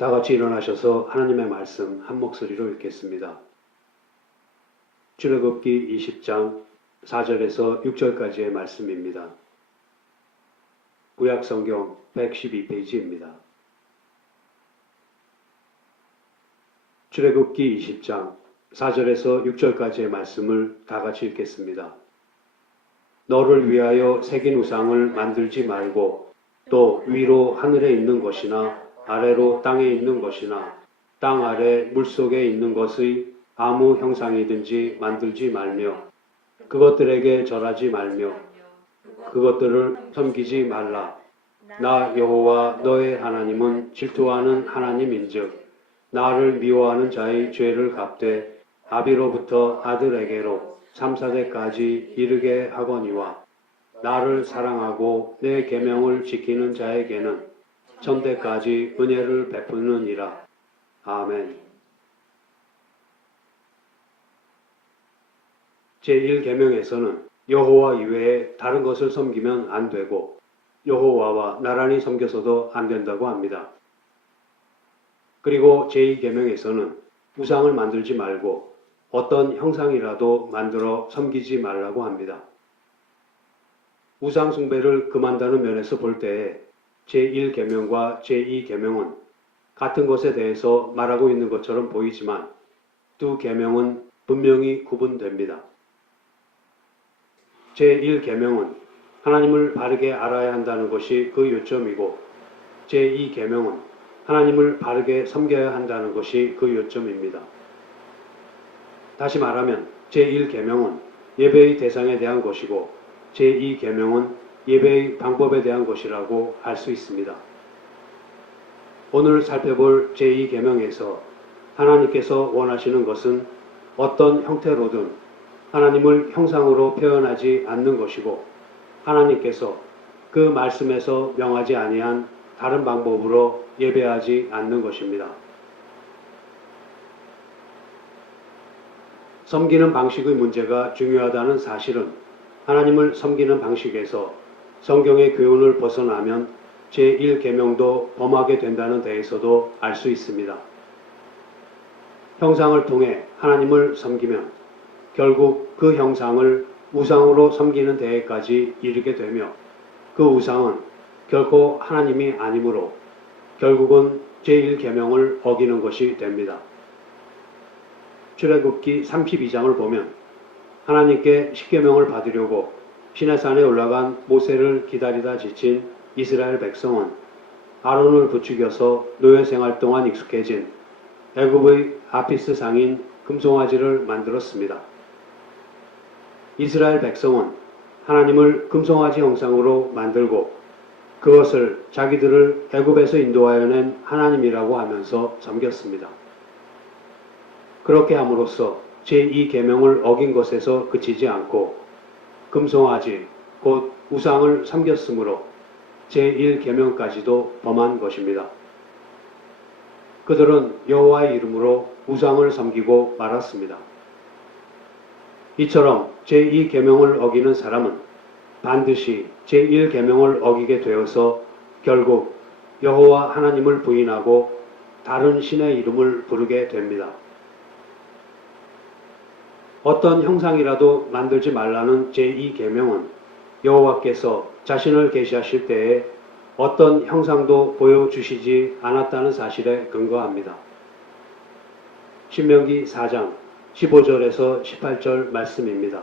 다 같이 일어나셔서 하나님의 말씀 한 목소리로 읽겠습니다. 출애굽기 20장 4절에서 6절까지의 말씀입니다. 구약성경 112페이지입니다. 출애굽기 20장 4절에서 6절까지의 말씀을 다 같이 읽겠습니다. 너를 위하여 새긴 우상을 만들지 말고 또 위로 하늘에 있는 것이나 아래로 땅에 있는 것이나 땅 아래 물속에 있는 것의 아무 형상이든지 만들지 말며 그것들에게 절하지 말며 그것들을 섬기지 말라. 나 여호와 너의 하나님은 질투하는 하나님인즉 나를 미워하는 자의 죄를 갚되 아비로부터 아들에게로 3, 4대까지 이르게 하거니와 나를 사랑하고 내 계명을 지키는 자에게는 천대까지 은혜를 베푸느니라. 아멘. 제1계명에서는 여호와 이외에 다른 것을 섬기면 안 되고 여호와와 나란히 섬겨서도 안 된다고 합니다. 그리고 제2계명에서는 우상을 만들지 말고 어떤 형상이라도 만들어 섬기지 말라고 합니다. 우상 숭배를 금한다는 면에서 볼 때에 제1계명과 제2계명은 같은 것에 대해서 말하고 있는 것처럼 보이지만 두 계명은 분명히 구분됩니다. 제1계명은 하나님을 바르게 알아야 한다는 것이 그 요점이고 제2계명은 하나님을 바르게 섬겨야 한다는 것이 그 요점입니다. 다시 말하면 제1계명은 예배의 대상에 대한 것이고 제2계명은 예배의 방법에 대한 것이라고 할 수 있습니다. 오늘 살펴볼 제2계명에서 하나님께서 원하시는 것은 어떤 형태로든 하나님을 형상으로 표현하지 않는 것이고 하나님께서 그 말씀에서 명하지 아니한 다른 방법으로 예배하지 않는 것입니다. 섬기는 방식의 문제가 중요하다는 사실은 하나님을 섬기는 방식에서 성경의 교훈을 벗어나면 제1계명도 범하게 된다는 데에서도 알 수 있습니다. 형상을 통해 하나님을 섬기면 결국 그 형상을 우상으로 섬기는 데에까지 이르게 되며 그 우상은 결코 하나님이 아니므로 결국은 제1계명을 어기는 것이 됩니다. 출애굽기 32장을 보면 하나님께 십계명을 받으려고 시내산에 올라간 모세를 기다리다 지친 이스라엘 백성은 아론을 부추겨서 노예 생활 동안 익숙해진 애굽의 아피스 상인 금송아지를 만들었습니다. 이스라엘 백성은 하나님을 금송아지 형상으로 만들고 그것을 자기들을 애굽에서 인도하여 낸 하나님이라고 하면서 섬겼습니다. 그렇게 함으로써 제2계명을 어긴 것에서 그치지 않고 금송아지 곧 우상을 섬겼으므로 제1계명까지도 범한 것입니다. 그들은 여호와의 이름으로 우상을 섬기고 말았습니다. 이처럼 제2계명을 어기는 사람은 반드시 제1계명을 어기게 되어서 결국 여호와 하나님을 부인하고 다른 신의 이름을 부르게 됩니다. 어떤 형상이라도 만들지 말라는 제2계명은 여호와께서 자신을 계시하실 때에 어떤 형상도 보여주시지 않았다는 사실에 근거합니다. 신명기 4장 15절에서 18절 말씀입니다.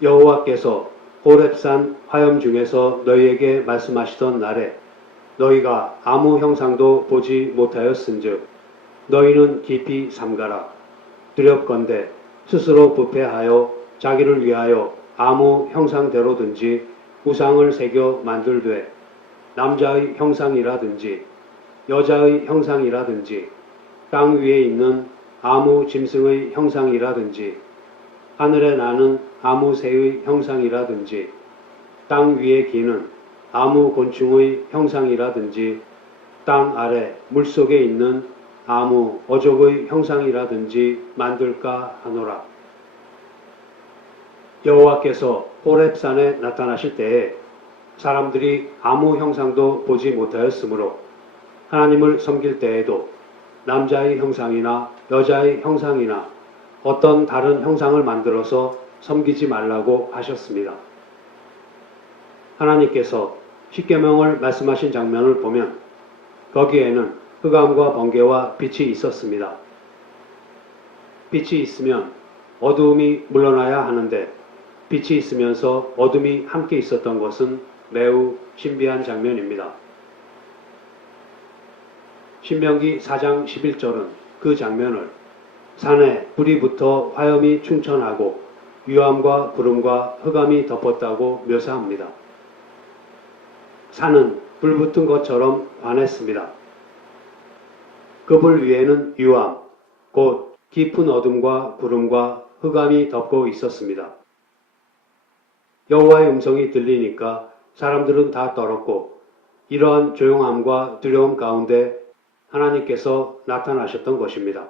여호와께서 호렙산 화염 중에서 너희에게 말씀하시던 날에 너희가 아무 형상도 보지 못하였은즉 너희는 깊이 삼가라. 두렵건대 스스로 부패하여 자기를 위하여 아무 형상대로든지 우상을 새겨 만들되 남자의 형상이라든지 여자의 형상이라든지 땅 위에 있는 아무 짐승의 형상이라든지 하늘에 나는 아무 새의 형상이라든지 땅 위에 기는 아무 곤충의 형상이라든지 땅 아래 물속에 있는 아무 어족의 형상이라든지 만들까 하노라. 여호와께서 호렙산에 나타나실 때에 사람들이 아무 형상도 보지 못하였으므로 하나님을 섬길 때에도 남자의 형상이나 여자의 형상이나 어떤 다른 형상을 만들어서 섬기지 말라고 하셨습니다. 하나님께서 십계명을 말씀하신 장면을 보면 거기에는 흑암과 번개와 빛이 있었습니다. 빛이 있으면 어두움이 물러나야 하는데 빛이 있으면서 어둠이 함께 있었던 것은 매우 신비한 장면입니다. 신명기 4장 11절은 그 장면을 산에 불이 붙어 화염이 충천하고 유암과 구름과 흑암이 덮었다고 묘사합니다. 산은 불 붙은 것처럼 환했습니다. 그 불 위에는 유암, 곧 깊은 어둠과 구름과 흑암이 덮고 있었습니다. 여호와의 음성이 들리니까 사람들은 다 떨었고 이러한 조용함과 두려움 가운데 하나님께서 나타나셨던 것입니다.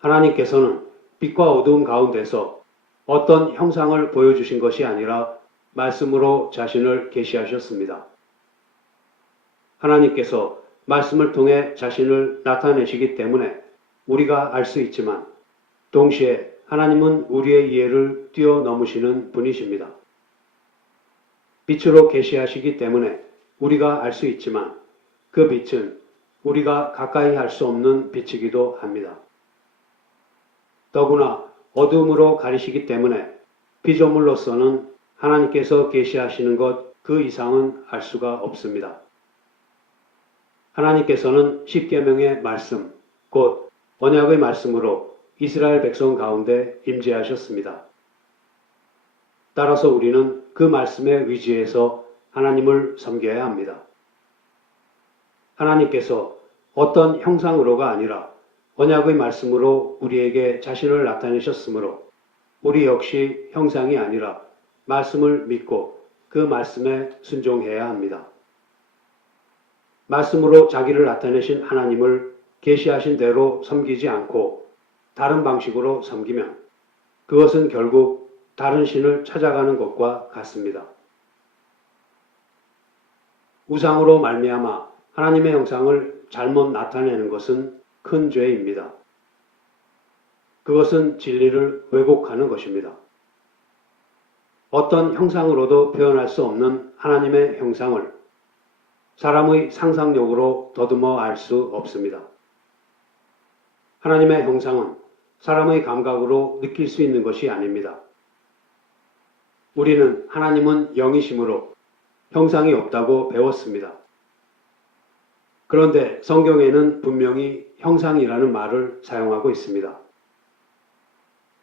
하나님께서는 빛과 어두움 가운데서 어떤 형상을 보여주신 것이 아니라 말씀으로 자신을 계시하셨습니다. 하나님께서 말씀을 통해 자신을 나타내시기 때문에 우리가 알 수 있지만 동시에 하나님은 우리의 이해를 뛰어넘으시는 분이십니다. 빛으로 계시하시기 때문에 우리가 알 수 있지만 그 빛은 우리가 가까이 할 수 없는 빛이기도 합니다. 더구나 어둠으로 가리시기 때문에 피조물로서는 하나님께서 계시하시는 것 그 이상은 알 수가 없습니다. 하나님께서는 십계명의 말씀, 곧 언약의 말씀으로 이스라엘 백성 가운데 임재하셨습니다. 따라서 우리는 그 말씀에 의지해서 하나님을 섬겨야 합니다. 하나님께서 어떤 형상으로가 아니라 언약의 말씀으로 우리에게 자신을 나타내셨으므로 우리 역시 형상이 아니라 말씀을 믿고 그 말씀에 순종해야 합니다. 말씀으로 자기를 나타내신 하나님을 계시하신 대로 섬기지 않고 다른 방식으로 섬기면 그것은 결국 다른 신을 찾아가는 것과 같습니다. 우상으로 말미암아 하나님의 형상을 잘못 나타내는 것은 큰 죄입니다. 그것은 진리를 왜곡하는 것입니다. 어떤 형상으로도 표현할 수 없는 하나님의 형상을 사람의 상상력으로 더듬어 알 수 없습니다. 하나님의 형상은 사람의 감각으로 느낄 수 있는 것이 아닙니다. 우리는 하나님은 영이심으로 형상이 없다고 배웠습니다. 그런데 성경에는 분명히 형상이라는 말을 사용하고 있습니다.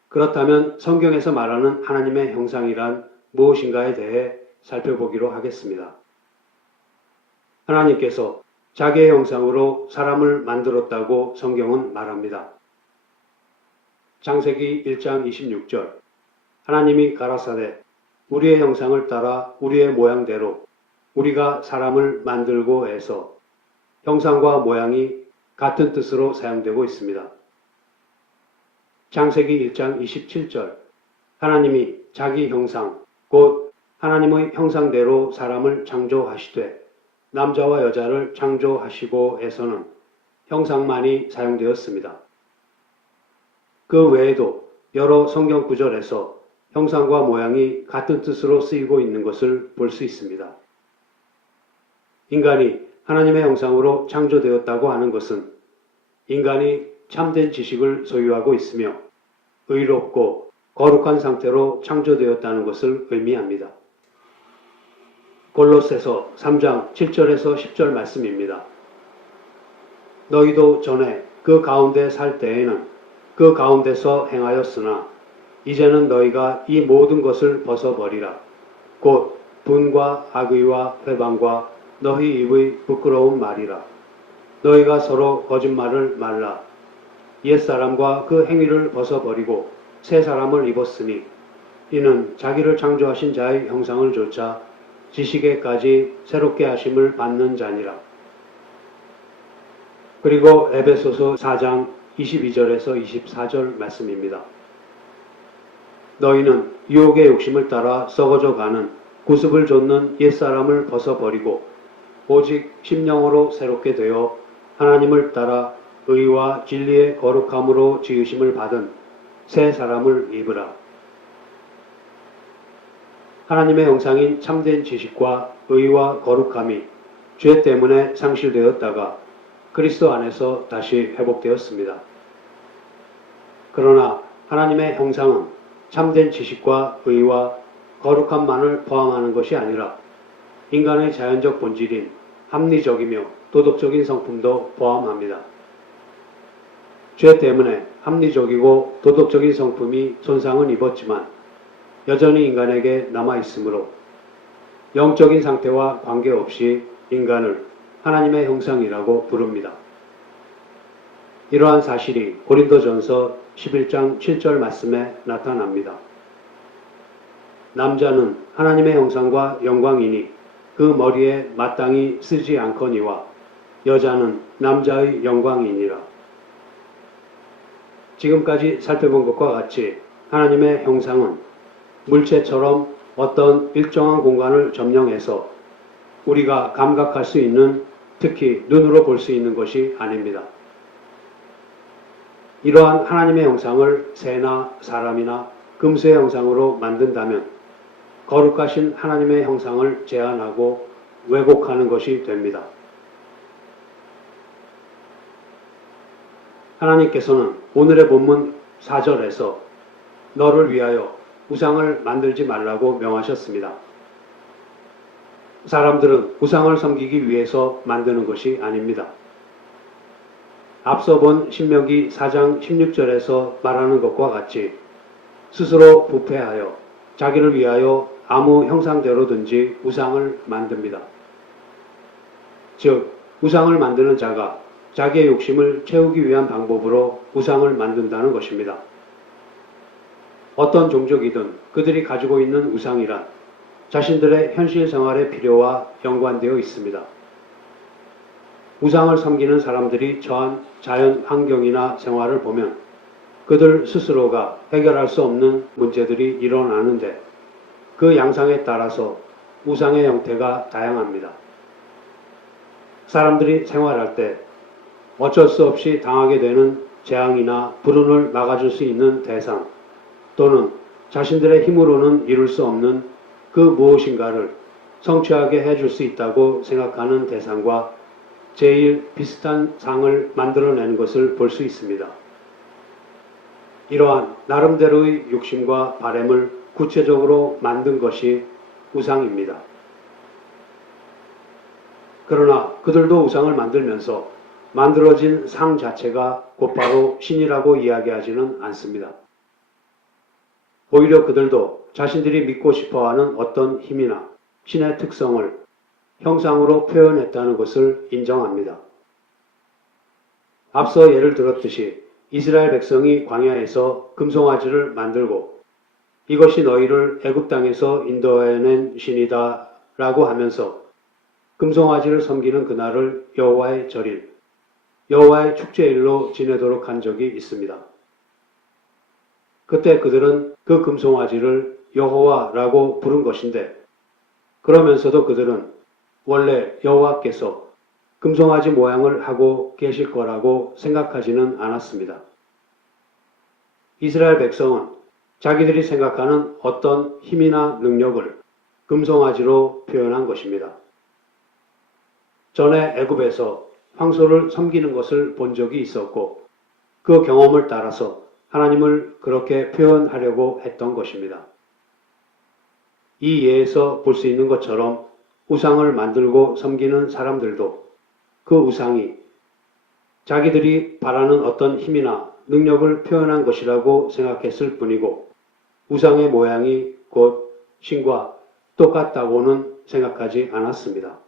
그렇다면 성경에서 말하는 하나님의 형상이란 무엇인가에 대해 살펴보기로 하겠습니다. 하나님께서 자기의 형상으로 사람을 만들었다고 성경은 말합니다. 창세기 1장 26절 하나님이 가라사대 우리의 형상을 따라 우리의 모양대로 우리가 사람을 만들고 해서 형상과 모양이 같은 뜻으로 사용되고 있습니다. 창세기 1장 27절 하나님이 자기 형상 곧 하나님의 형상대로 사람을 창조하시되 남자와 여자를 창조하시고 해서는 형상만이 사용되었습니다. 그 외에도 여러 성경 구절에서 형상과 모양이 같은 뜻으로 쓰이고 있는 것을 볼 수 있습니다. 인간이 하나님의 형상으로 창조되었다고 하는 것은 인간이 참된 지식을 소유하고 있으며 의롭고 거룩한 상태로 창조되었다는 것을 의미합니다. 골로새서 3장 7절에서 10절 말씀입니다. 너희도 전에 그 가운데 살 때에는 그 가운데서 행하였으나 이제는 너희가 이 모든 것을 벗어버리라. 곧 분과 악의와 회방과 너희 입의 부끄러운 말이라. 너희가 서로 거짓말을 말라. 옛사람과 그 행위를 벗어버리고 새 사람을 입었으니 이는 자기를 창조하신 자의 형상을 조차 지식에까지 새롭게 하심을 받는 자니라. 그리고 에베소서 4장 22절에서 24절 말씀입니다. 너희는 유혹의 욕심을 따라 썩어져 가는 구습을 좇는 옛사람을 벗어버리고 오직 심령으로 새롭게 되어 하나님을 따라 의와 진리의 거룩함으로 지으심을 받은 새 사람을 입으라. 하나님의 형상인 참된 지식과 의와 거룩함이 죄 때문에 상실되었다가 그리스도 안에서 다시 회복되었습니다. 그러나 하나님의 형상은 참된 지식과 의와 거룩함만을 포함하는 것이 아니라 인간의 자연적 본질인 합리적이며 도덕적인 성품도 포함합니다. 죄 때문에 합리적이고 도덕적인 성품이 손상은 입었지만 여전히 인간에게 남아있으므로 영적인 상태와 관계없이 인간을 하나님의 형상이라고 부릅니다. 이러한 사실이 고린도전서 11장 7절 말씀에 나타납니다. 남자는 하나님의 형상과 영광이니 그 머리에 마땅히 쓰지 않거니와 여자는 남자의 영광이니라. 지금까지 살펴본 것과 같이 하나님의 형상은 물체처럼 어떤 일정한 공간을 점령해서 우리가 감각할 수 있는, 특히 눈으로 볼 수 있는 것이 아닙니다. 이러한 하나님의 형상을 새나 사람이나 금수의 형상으로 만든다면 거룩하신 하나님의 형상을 제한하고 왜곡하는 것이 됩니다. 하나님께서는 오늘의 본문 4절에서 너를 위하여 우상을 만들지 말라고 명하셨습니다. 사람들은 우상을 섬기기 위해서 만드는 것이 아닙니다. 앞서 본 신명기 4장 16절에서 말하는 것과 같이 스스로 부패하여 자기를 위하여 아무 형상대로든지 우상을 만듭니다. 즉, 우상을 만드는 자가 자기의 욕심을 채우기 위한 방법으로 우상을 만든다는 것입니다. 어떤 종족이든 그들이 가지고 있는 우상이란 자신들의 현실 생활의 필요와 연관되어 있습니다. 우상을 섬기는 사람들이 처한 자연 환경이나 생활을 보면 그들 스스로가 해결할 수 없는 문제들이 일어나는데 그 양상에 따라서 우상의 형태가 다양합니다. 사람들이 생활할 때 어쩔 수 없이 당하게 되는 재앙이나 불운을 막아줄 수 있는 대상 또는 자신들의 힘으로는 이룰 수 없는 그 무엇인가를 성취하게 해줄 수 있다고 생각하는 대상과 제일 비슷한 상을 만들어내는 것을 볼 수 있습니다. 이러한 나름대로의 욕심과 바램을 구체적으로 만든 것이 우상입니다. 그러나 그들도 우상을 만들면서 만들어진 상 자체가 곧바로 신이라고 이야기하지는 않습니다. 오히려 그들도 자신들이 믿고 싶어하는 어떤 힘이나 신의 특성을 형상으로 표현했다는 것을 인정합니다. 앞서 예를 들었듯이 이스라엘 백성이 광야에서 금송아지를 만들고 이것이 너희를 애굽 땅에서 인도해낸 신이다 라고 하면서 금송아지를 섬기는 그날을 여호와의 절일, 여호와의 축제일로 지내도록 한 적이 있습니다. 그때 그들은 그 금송아지를 여호와라고 부른 것인데 그러면서도 그들은 원래 여호와께서 금송아지 모양을 하고 계실 거라고 생각하지는 않았습니다. 이스라엘 백성은 자기들이 생각하는 어떤 힘이나 능력을 금송아지로 표현한 것입니다. 전에 애굽에서 황소를 섬기는 것을 본 적이 있었고 그 경험을 따라서 하나님을 그렇게 표현하려고 했던 것입니다. 이 예에서 볼 수 있는 것처럼 우상을 만들고 섬기는 사람들도 그 우상이 자기들이 바라는 어떤 힘이나 능력을 표현한 것이라고 생각했을 뿐이고 우상의 모양이 곧 신과 똑같다고는 생각하지 않았습니다.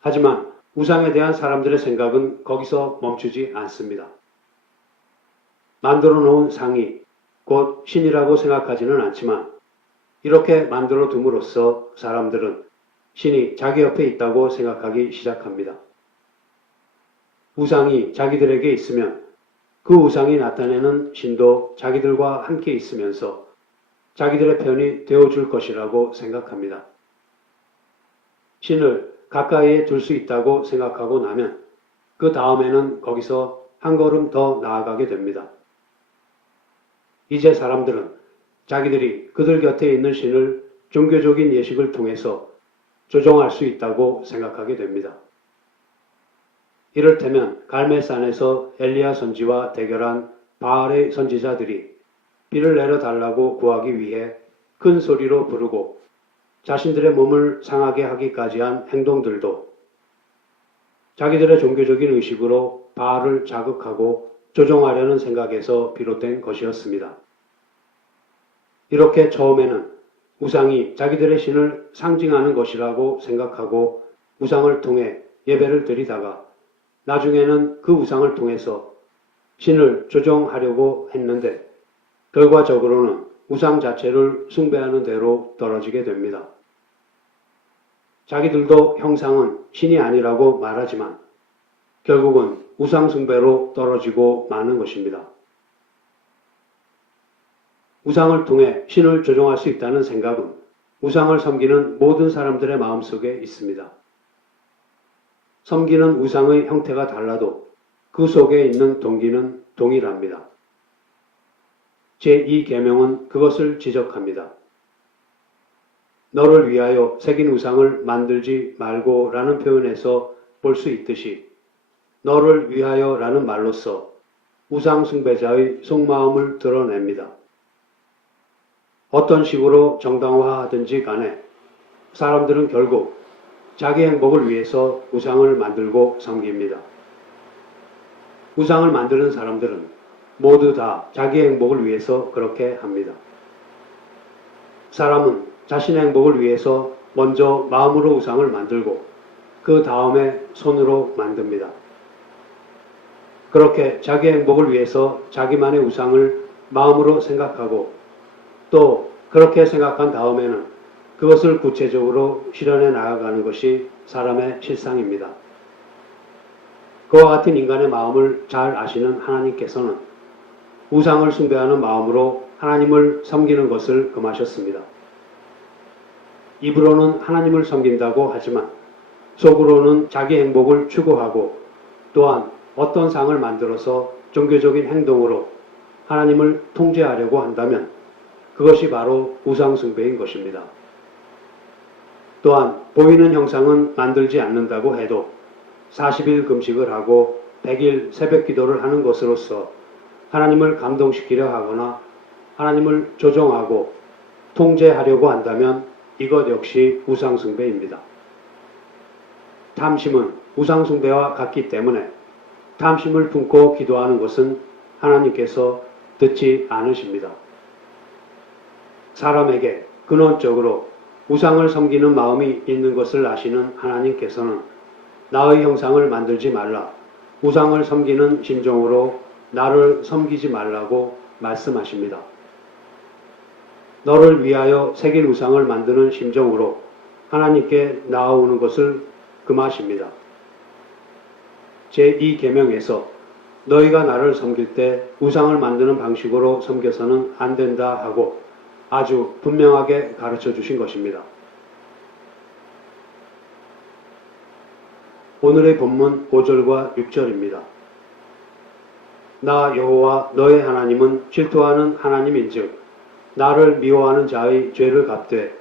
하지만 우상에 대한 사람들의 생각은 거기서 멈추지 않습니다. 만들어 놓은 상이 곧 신이라고 생각하지는 않지만 이렇게 만들어 둠으로써 사람들은 신이 자기 옆에 있다고 생각하기 시작합니다. 우상이 자기들에게 있으면 그 우상이 나타내는 신도 자기들과 함께 있으면서 자기들의 편이 되어줄 것이라고 생각합니다. 신을 가까이에 둘 수 있다고 생각하고 나면 그 다음에는 거기서 한 걸음 더 나아가게 됩니다. 이제 사람들은 자기들이 그들 곁에 있는 신을 종교적인 예식을 통해서 조종할 수 있다고 생각하게 됩니다. 이를테면 갈멜산에서 엘리야 선지와 대결한 바알의 선지자들이 비를 내려달라고 구하기 위해 큰 소리로 부르고 자신들의 몸을 상하게 하기까지 한 행동들도 자기들의 종교적인 의식으로 바알을 자극하고 조종하려는 생각에서 비롯된 것이었습니다. 이렇게 처음에는 우상이 자기들의 신을 상징하는 것이라고 생각하고 우상을 통해 예배를 드리다가 나중에는 그 우상을 통해서 신을 조종하려고 했는데 결과적으로는 우상 자체를 숭배하는 대로 떨어지게 됩니다. 자기들도 형상은 신이 아니라고 말하지만 결국은 우상 숭배로 떨어지고 마는 것입니다. 우상을 통해 신을 조종할 수 있다는 생각은 우상을 섬기는 모든 사람들의 마음속에 있습니다. 섬기는 우상의 형태가 달라도 그 속에 있는 동기는 동일합니다. 제2계명은 그것을 지적합니다. 너를 위하여 새긴 우상을 만들지 말고 라는 표현에서 볼 수 있듯이 너를 위하여 라는 말로써 우상 숭배자의 속마음을 드러냅니다. 어떤 식으로 정당화하든지 간에 사람들은 결국 자기 행복을 위해서 우상을 만들고 섬깁니다. 우상을 만드는 사람들은 모두 다 자기 행복을 위해서 그렇게 합니다. 사람은 자신의 행복을 위해서 먼저 마음으로 우상을 만들고 그 다음에 손으로 만듭니다. 그렇게 자기 행복을 위해서 자기만의 우상을 마음으로 생각하고 또 그렇게 생각한 다음에는 그것을 구체적으로 실현해 나아가는 것이 사람의 실상입니다. 그와 같은 인간의 마음을 잘 아시는 하나님께서는 우상을 숭배하는 마음으로 하나님을 섬기는 것을 금하셨습니다. 입으로는 하나님을 섬긴다고 하지만 속으로는 자기 행복을 추구하고 또한 어떤 상을 만들어서 종교적인 행동으로 하나님을 통제하려고 한다면 그것이 바로 우상 숭배인 것입니다. 또한 보이는 형상은 만들지 않는다고 해도 40일 금식을 하고 100일 새벽 기도를 하는 것으로서 하나님을 감동시키려 하거나 하나님을 조종하고 통제하려고 한다면 이것 역시 우상 숭배입니다. 탐심은 우상 숭배와 같기 때문에 탐심을 품고 기도하는 것은 하나님께서 듣지 않으십니다. 사람에게 근원적으로 우상을 섬기는 마음이 있는 것을 아시는 하나님께서는 나의 형상을 만들지 말라, 우상을 섬기는 심정으로 나를 섬기지 말라고 말씀하십니다. 너를 위하여 새긴 우상을 만드는 심정으로 하나님께 나아오는 것을 금하십니다. 제2계명에서 너희가 나를 섬길 때 우상을 만드는 방식으로 섬겨서는 안 된다 하고 아주 분명하게 가르쳐 주신 것입니다. 오늘의 본문 5절과 6절입니다. 나 여호와 너의 하나님은 질투하는 하나님인즉 나를 미워하는 자의 죄를 갚되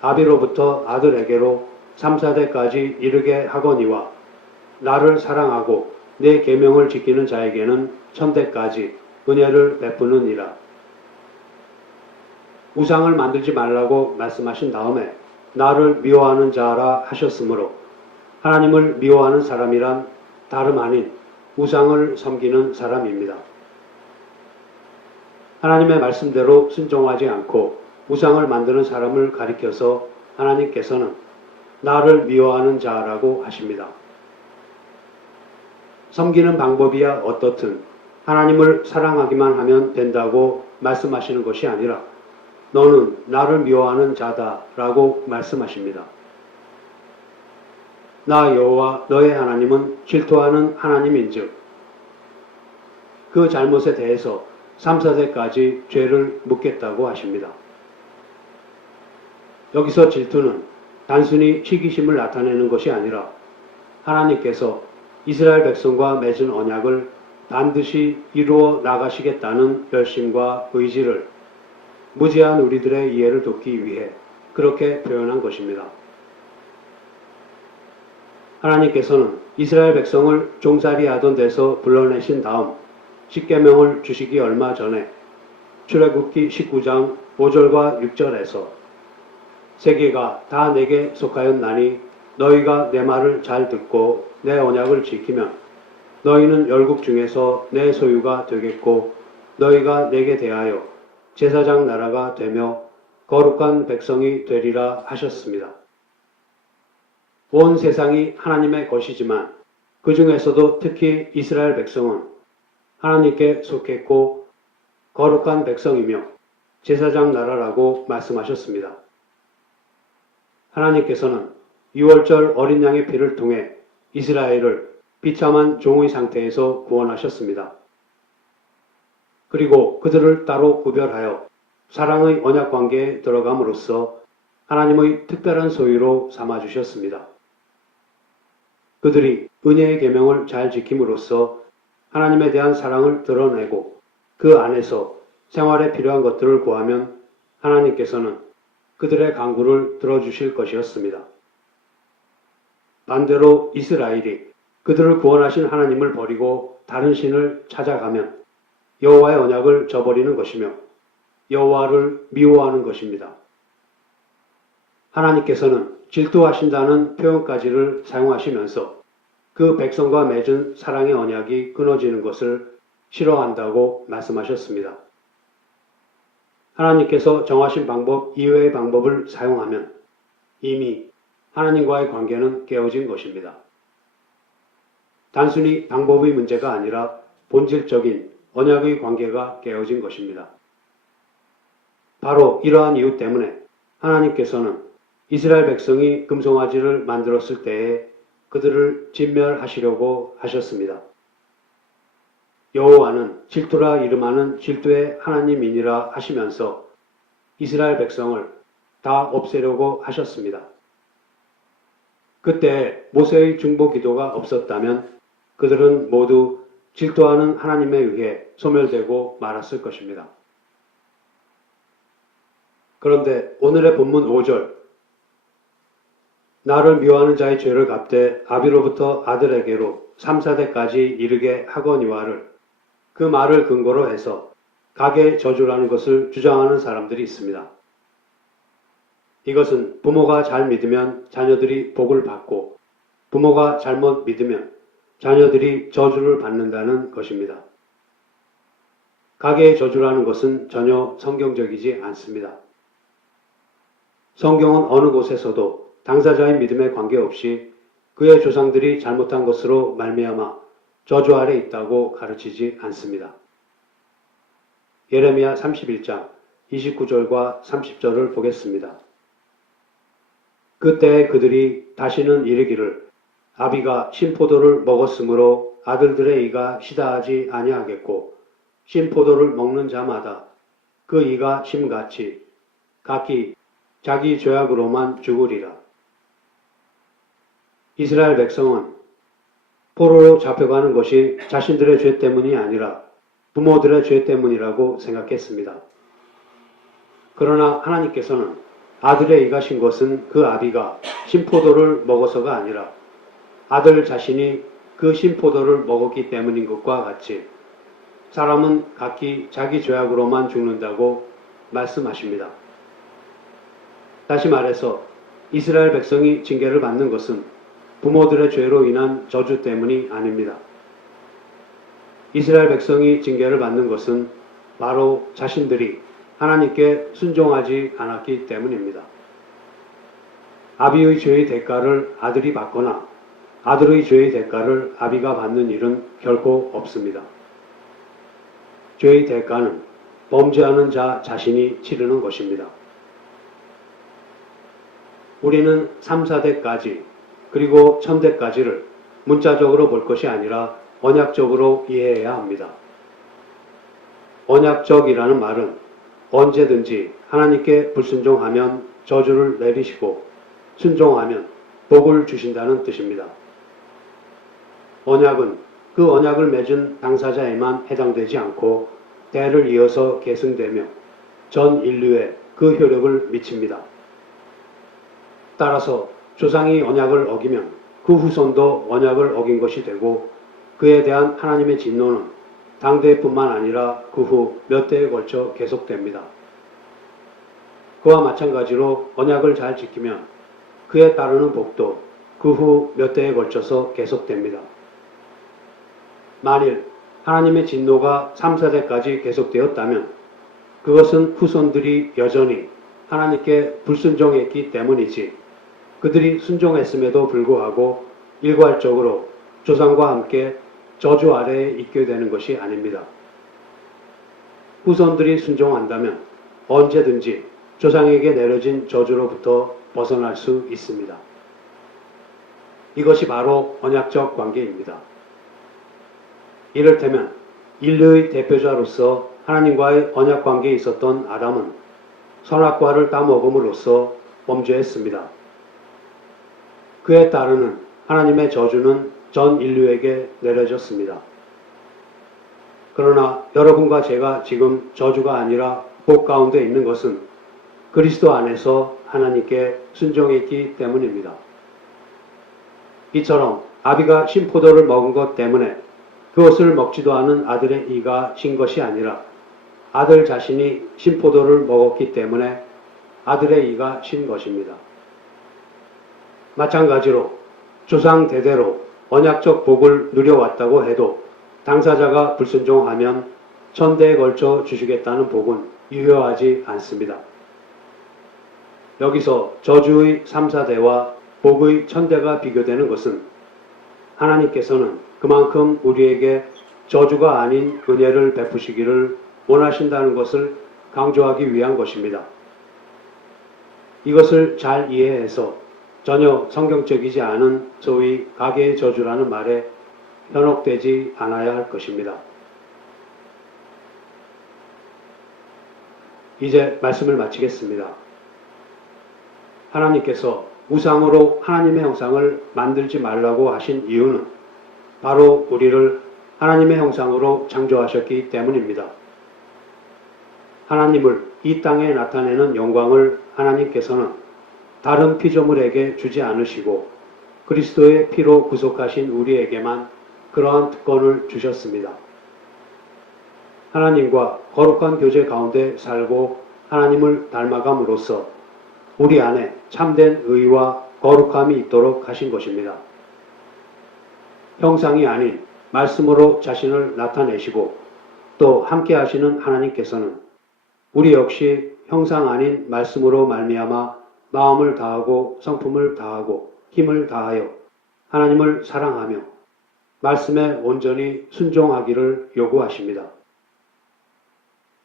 아비로부터 아들에게로 3, 4대까지 이르게 하거니와 나를 사랑하고 내 계명을 지키는 자에게는 1000대까지 은혜를 베푸느니라. 우상을 만들지 말라고 말씀하신 다음에 나를 미워하는 자라 하셨으므로 하나님을 미워하는 사람이란 다름 아닌 우상을 섬기는 사람입니다. 하나님의 말씀대로 순종하지 않고 우상을 만드는 사람을 가리켜서 하나님께서는 나를 미워하는 자라고 하십니다. 섬기는 방법이야 어떻든 하나님을 사랑하기만 하면 된다고 말씀하시는 것이 아니라 너는 나를 미워하는 자다라고 말씀하십니다. 나 여호와 너의 하나님은 질투하는 하나님인즉 그 잘못에 대해서 3, 4대까지 죄를 묻겠다고 하십니다. 여기서 질투는 단순히 시기심을 나타내는 것이 아니라 하나님께서 이스라엘 백성과 맺은 언약을 반드시 이루어 나가시겠다는 열심과 의지를 무지한 우리들의 이해를 돕기 위해 그렇게 표현한 것입니다. 하나님께서는 이스라엘 백성을 종살이하던 데서 불러내신 다음 십계명을 주시기 얼마 전에 출애굽기 19장 5절과 6절에서 세계가 다 내게 속하였나니 너희가 내 말을 잘 듣고 내 언약을 지키면 너희는 열국 중에서 내 소유가 되겠고 너희가 내게 대하여 제사장 나라가 되며 거룩한 백성이 되리라 하셨습니다. 온 세상이 하나님의 것이지만 그 중에서도 특히 이스라엘 백성은 하나님께 속했고 거룩한 백성이며 제사장 나라라고 말씀하셨습니다. 하나님께서는 유월절 어린 양의 피를 통해 이스라엘을 비참한 종의 상태에서 구원하셨습니다. 그리고 그들을 따로 구별하여 사랑의 언약 관계에 들어감으로써 하나님의 특별한 소유로 삼아주셨습니다. 그들이 은혜의 계명을 잘 지킴으로써 하나님에 대한 사랑을 드러내고 그 안에서 생활에 필요한 것들을 구하면 하나님께서는 그들의 간구를 들어주실 것이었습니다. 반대로 이스라엘이 그들을 구원하신 하나님을 버리고 다른 신을 찾아가면 여호와의 언약을 저버리는 것이며 여호와를 미워하는 것입니다. 하나님께서는 질투하신다는 표현까지를 사용하시면서 그 백성과 맺은 사랑의 언약이 끊어지는 것을 싫어한다고 말씀하셨습니다. 하나님께서 정하신 방법 이외의 방법을 사용하면 이미 하나님과의 관계는 깨어진 것입니다. 단순히 방법의 문제가 아니라 본질적인 언약의 관계가 깨어진 것입니다. 바로 이러한 이유 때문에 하나님께서는 이스라엘 백성이 금송아지를 만들었을 때에 그들을 진멸하시려고 하셨습니다. 여호와는 질투라 이름하는 질투의 하나님이니라 하시면서 이스라엘 백성을 다 없애려고 하셨습니다. 그때 모세의 중보 기도가 없었다면 그들은 모두 질투하는 하나님에 의해 소멸되고 말았을 것입니다. 그런데 오늘의 본문 5절 나를 미워하는 자의 죄를 갚되 아비로부터 아들에게로 3, 4대까지 이르게 하거니와를 그 말을 근거로 해서 가계 저주라는 것을 주장하는 사람들이 있습니다. 이것은 부모가 잘 믿으면 자녀들이 복을 받고 부모가 잘못 믿으면 자녀들이 저주를 받는다는 것입니다. 가계의 저주라는 것은 전혀 성경적이지 않습니다. 성경은 어느 곳에서도 당사자의 믿음에 관계없이 그의 조상들이 잘못한 것으로 말미암아 저주 아래 있다고 가르치지 않습니다. 예레미야 31장 29절과 30절을 보겠습니다. 그때 그들이 다시는 이르기를 아비가 신포도를 먹었으므로 아들들의 이가 시다하지 아니하겠고 신포도를 먹는 자마다 그 이가 심같이 각기 자기 죄악으로만 죽으리라. 이스라엘 백성은 포로로 잡혀가는 것이 자신들의 죄 때문이 아니라 부모들의 죄 때문이라고 생각했습니다. 그러나 하나님께서는 아들의 이가 신 것은 그 아비가 신포도를 먹어서가 아니라 아들 자신이 그 신포도를 먹었기 때문인 것과 같이 사람은 각기 자기 죄악으로만 죽는다고 말씀하십니다. 다시 말해서 이스라엘 백성이 징계를 받는 것은 부모들의 죄로 인한 저주 때문이 아닙니다. 이스라엘 백성이 징계를 받는 것은 바로 자신들이 하나님께 순종하지 않았기 때문입니다. 아비의 죄의 대가를 아들이 받거나 아들의 죄의 대가를 아비가 받는 일은 결코 없습니다. 죄의 대가는 범죄하는 자 자신이 치르는 것입니다. 우리는 3, 4대까지 그리고 1000대까지를 문자적으로 볼 것이 아니라 언약적으로 이해해야 합니다. 언약적이라는 말은 언제든지 하나님께 불순종하면 저주를 내리시고 순종하면 복을 주신다는 뜻입니다. 언약은 그 언약을 맺은 당사자에만 해당되지 않고 대를 이어서 계승되며 전 인류에 그 효력을 미칩니다. 따라서 조상이 언약을 어기면 그 후손도 언약을 어긴 것이 되고 그에 대한 하나님의 진노는 당대뿐만 아니라 그 후 몇 대에 걸쳐 계속됩니다. 그와 마찬가지로 언약을 잘 지키면 그에 따르는 복도 그 후 몇 대에 걸쳐서 계속됩니다. 만일 하나님의 진노가 3, 4대까지 계속되었다면 그것은 후손들이 여전히 하나님께 불순종했기 때문이지 그들이 순종했음에도 불구하고 일괄적으로 조상과 함께 저주 아래에 있게 되는 것이 아닙니다. 후손들이 순종한다면 언제든지 조상에게 내려진 저주로부터 벗어날 수 있습니다. 이것이 바로 언약적 관계입니다. 이를테면 인류의 대표자로서 하나님과의 언약 관계에 있었던 아담은 선악과를 따먹음으로써 범죄했습니다. 그에 따르는 하나님의 저주는 전 인류에게 내려졌습니다. 그러나 여러분과 제가 지금 저주가 아니라 복 가운데 있는 것은 그리스도 안에서 하나님께 순종했기 때문입니다. 이처럼 아비가 신포도를 먹은 것 때문에 그것을 먹지도 않은 아들의 이가 신 것이 아니라 아들 자신이 신포도를 먹었기 때문에 아들의 이가 신 것입니다. 마찬가지로 조상 대대로 언약적 복을 누려왔다고 해도 당사자가 불순종하면 천대에 걸쳐 주시겠다는 복은 유효하지 않습니다. 여기서 저주의 3, 4대와 복의 천대가 비교되는 것은 하나님께서는 그만큼 우리에게 저주가 아닌 은혜를 베푸시기를 원하신다는 것을 강조하기 위한 것입니다. 이것을 잘 이해해서 전혀 성경적이지 않은 소위 가계의 저주라는 말에 현혹되지 않아야 할 것입니다. 이제 말씀을 마치겠습니다. 하나님께서 우상으로 하나님의 형상을 만들지 말라고 하신 이유는 바로 우리를 하나님의 형상으로 창조하셨기 때문입니다. 하나님을 이 땅에 나타내는 영광을 하나님께서는 다른 피조물에게 주지 않으시고 그리스도의 피로 구속하신 우리에게만 그러한 특권을 주셨습니다. 하나님과 거룩한 교제 가운데 살고 하나님을 닮아감으로써 우리 안에 참된 의와 거룩함이 있도록 하신 것입니다. 형상이 아닌 말씀으로 자신을 나타내시고 또 함께 하시는 하나님께서는 우리 역시 형상 아닌 말씀으로 말미암아 마음을 다하고 성품을 다하고 힘을 다하여 하나님을 사랑하며 말씀에 온전히 순종하기를 요구하십니다.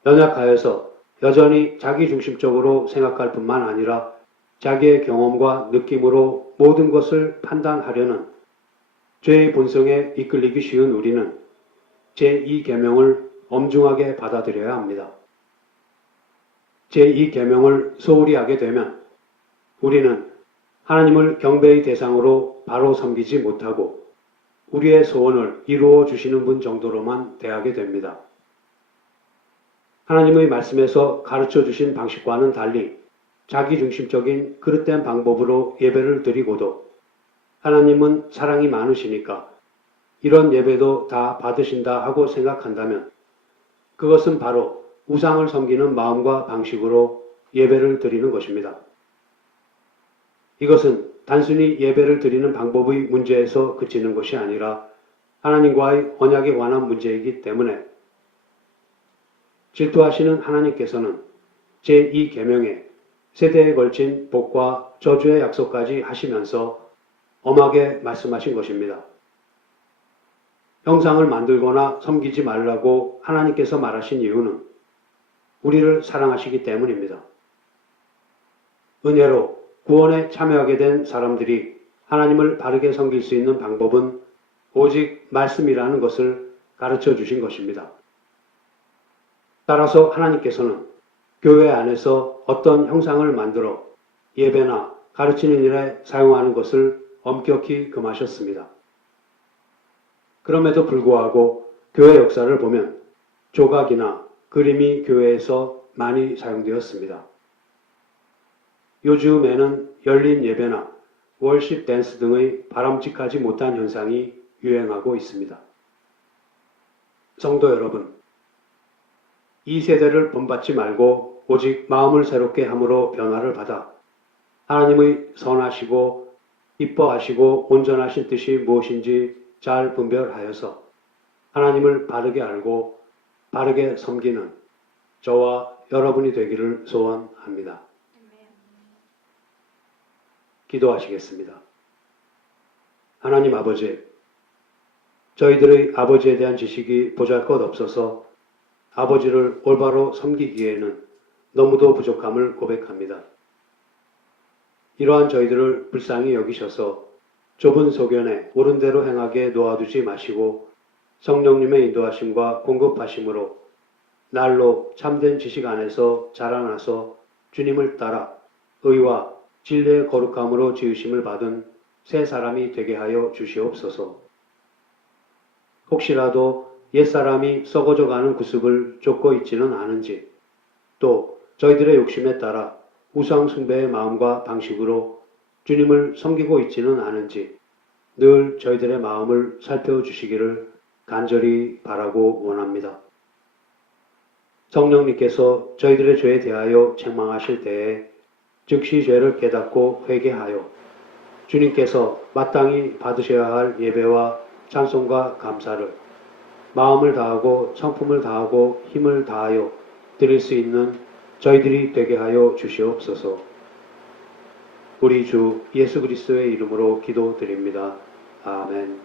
연약하여서 여전히 자기중심적으로 생각할 뿐만 아니라 자기의 경험과 느낌으로 모든 것을 판단하려는 죄의 본성에 이끌리기 쉬운 우리는 제2계명을 엄중하게 받아들여야 합니다. 제2계명을 소홀히 하게 되면 우리는 하나님을 경배의 대상으로 바로 섬기지 못하고 우리의 소원을 이루어 주시는 분 정도로만 대하게 됩니다. 하나님의 말씀에서 가르쳐 주신 방식과는 달리 자기중심적인 그릇된 방법으로 예배를 드리고도 하나님은 사랑이 많으시니까 이런 예배도 다 받으신다 하고 생각한다면 그것은 바로 우상을 섬기는 마음과 방식으로 예배를 드리는 것입니다. 이것은 단순히 예배를 드리는 방법의 문제에서 그치는 것이 아니라 하나님과의 언약에 관한 문제이기 때문에 질투하시는 하나님께서는 제2계명에 세대에 걸친 복과 저주의 약속까지 하시면서 엄하게 말씀하신 것입니다. 형상을 만들거나 섬기지 말라고 하나님께서 말하신 이유는 우리를 사랑하시기 때문입니다. 은혜로 구원에 참여하게 된 사람들이 하나님을 바르게 섬길 수 있는 방법은 오직 말씀이라는 것을 가르쳐 주신 것입니다. 따라서 하나님께서는 교회 안에서 어떤 형상을 만들어 예배나 가르치는 일에 사용하는 것을 엄격히 금하셨습니다. 그럼에도 불구하고 교회 역사를 보면 조각이나 그림이 교회에서 많이 사용되었습니다. 요즘에는 열린 예배나 월십 댄스 등의 바람직하지 못한 현상이 유행하고 있습니다. 성도 여러분, 이 세대를 본받지 말고 오직 마음을 새롭게 함으로 변화를 받아 하나님의 선하시고 이뻐하시고 온전하신 뜻이 무엇인지 잘 분별하여서 하나님을 바르게 알고 바르게 섬기는 저와 여러분이 되기를 소원합니다. 기도하시겠습니다. 하나님 아버지, 저희들의 아버지에 대한 지식이 보잘것없어서 아버지를 올바로 섬기기에는 너무도 부족함을 고백합니다. 이러한 저희들을 불쌍히 여기셔서 좁은 소견에 옳은 대로 행하게 놓아두지 마시고 성령님의 인도하심과 공급하심으로 날로 참된 지식 안에서 자라나서 주님을 따라 의와 진리의 거룩함으로 지으심을 받은 새 사람이 되게 하여 주시옵소서. 혹시라도 옛사람이 썩어져 가는 구습을 쫓고 있지는 않은지, 또 저희들의 욕심에 따라 우상 숭배의 마음과 방식으로 주님을 섬기고 있지는 않은지 늘 저희들의 마음을 살펴주시기를 간절히 바라고 원합니다. 성령님께서 저희들의 죄에 대하여 책망하실 때에 즉시 죄를 깨닫고 회개하여 주님께서 마땅히 받으셔야 할 예배와 찬송과 감사를 마음을 다하고 성품을 다하고 힘을 다하여 드릴 수 있는 저희들이 되게 하여 주시옵소서. 우리 주 예수 그리스도의 이름으로 기도드립니다. 아멘.